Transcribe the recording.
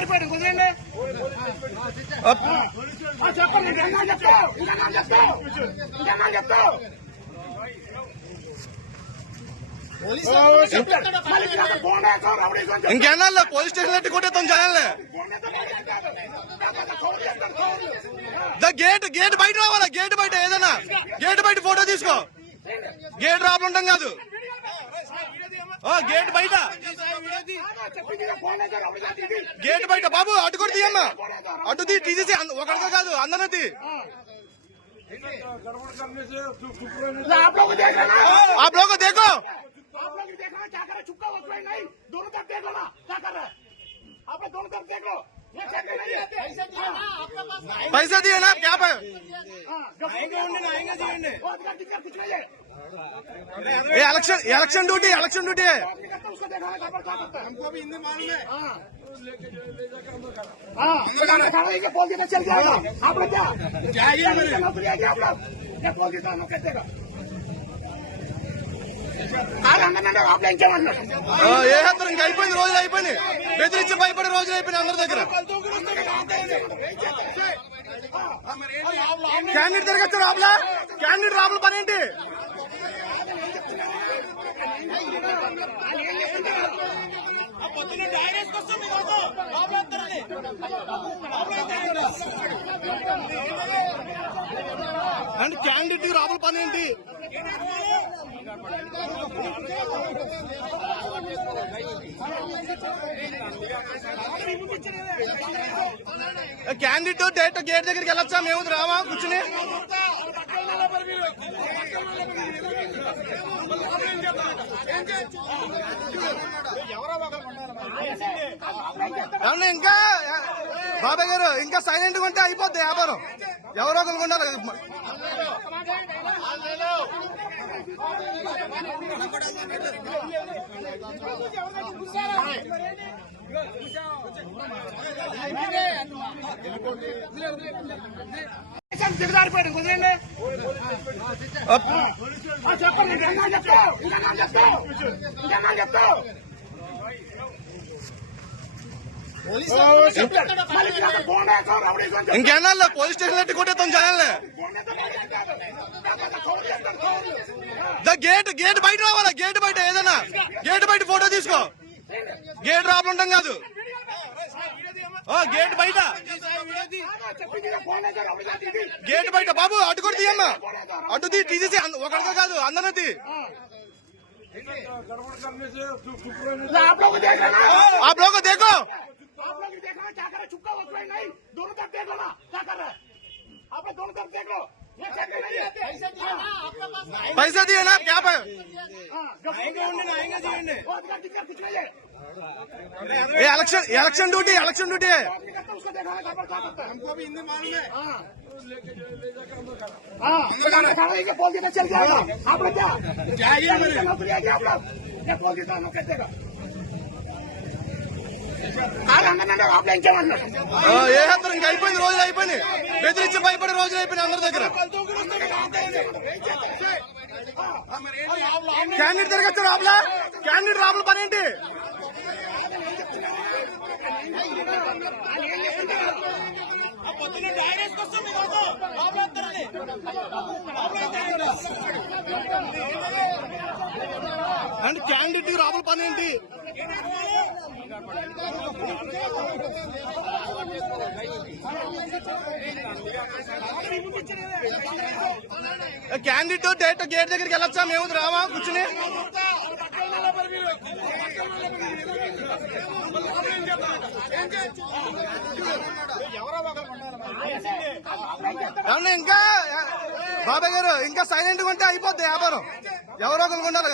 దిగజారిపోయాడు కుదిరండి చెప్పండి చెప్తావు ఇంకేనా పోలీస్ స్టేషన్ కొట్టేస్తాం జనాల్ని గేట్ బయట రావాలా గేట్ బయట ఏదైనా గేట్ బయట ఫోటో తీసుకో గేట్ రాబుంటాం కాదు గేట్ బయట గేట్ బయట బాబు అటు కూడా తీయమ్మా అటు తీసేసి ఒకరితో కాదు అందరినీ आप लोग देखो क्या कर रहे चुपका नहीं दोनों तरफ देख लो ना क्या कर रहे हैं आप दोनों तरफ देख लो पैसा दिए ना क्या पे ये इलेक्शन ड्यूटी है उसको देखा हमको भी हिंदी मालूम है बोल देगा चल जाएगा आप लोग क्या नौकरी है क्या आप लोग क्या बोल देता हम कहते हैं ఏ హత్తరం ఇంకా అయిపోయింది రోజులు అయిపోయినాయి బెదిరించి భయపడే రోజులు అయిపోయినాయి అందరి దగ్గర క్యాండిడేట్ తిరగచ్చు రాబులా క్యాండిడేట్ రాబుల పని ఏంటి అండ్ క్యాండిడేట్ రాబుల పని ఏంటి క్యాండిడేట్ డైరెక్ట్ గేట్ దగ్గరికి వెళ్ళొచ్చా మేము రావా కూర్చుని ఇంకా బాబాయ్ గారు ఇంకా సైలెంట్ గా ఉంటే అయిపోద్ది వ్యాపారం ఎవరో ఒకరు ఉండాలి దిగజారిపోయాడు కుదిరండి చెప్పండి చెప్తావు ఇంకేనా పోలీస్ స్టేషన్ కొట్టేస్తాం జనాల్ని గేట్ బయట రావాలా గేట్ బయట ఏదైనా గేట్ బయట ఫోటో తీసుకో గేట్ రాబుంటాం కాదు గేట్ బయట గేట్ బయట బాబు అటు కూడా తీయమ్మా అటు తీసేసి ఒకరితో కాదు అందరినీ आप लोग देखो क्या कर रहे चुपका नहीं दोनों तरफ देख लो ना क्या कर रहे हैं आप दोनों तरफ देख लो पैसा दिए ना क्या पे ये इलेक्शन ड्यूटी है उसको देखा हमको भी हिंदी मालूम है बोल देगा चल जाएगा आप लोग क्या नौकरी है क्या आप लोग क्या बोल देता हम कहते हैं ఏ హత్తరం ఇంకా అయిపోయింది రోజులు అయిపోయినాయి బెదిరించి భయపడే రోజులు అయిపోయినాయి అందరి దగ్గర క్యాండిడేట్ తిరగచ్చు రాబులా క్యాండిడేట్ రాబుల పని ఏంటి అండ్ క్యాండిడేట్ రాబుల పని ఏంటి క్యాండిడేట్ డైరెక్ట్ గేట్ దగ్గరికి వెళ్ళొచ్చా మేము రావా కూర్చుని ఇంకా బాబాయ్ గారు ఇంకా సైలెంట్ గా ఉంటే అయిపోద్ది వ్యాపారం ఎవరో ఒకరు ఉండాలి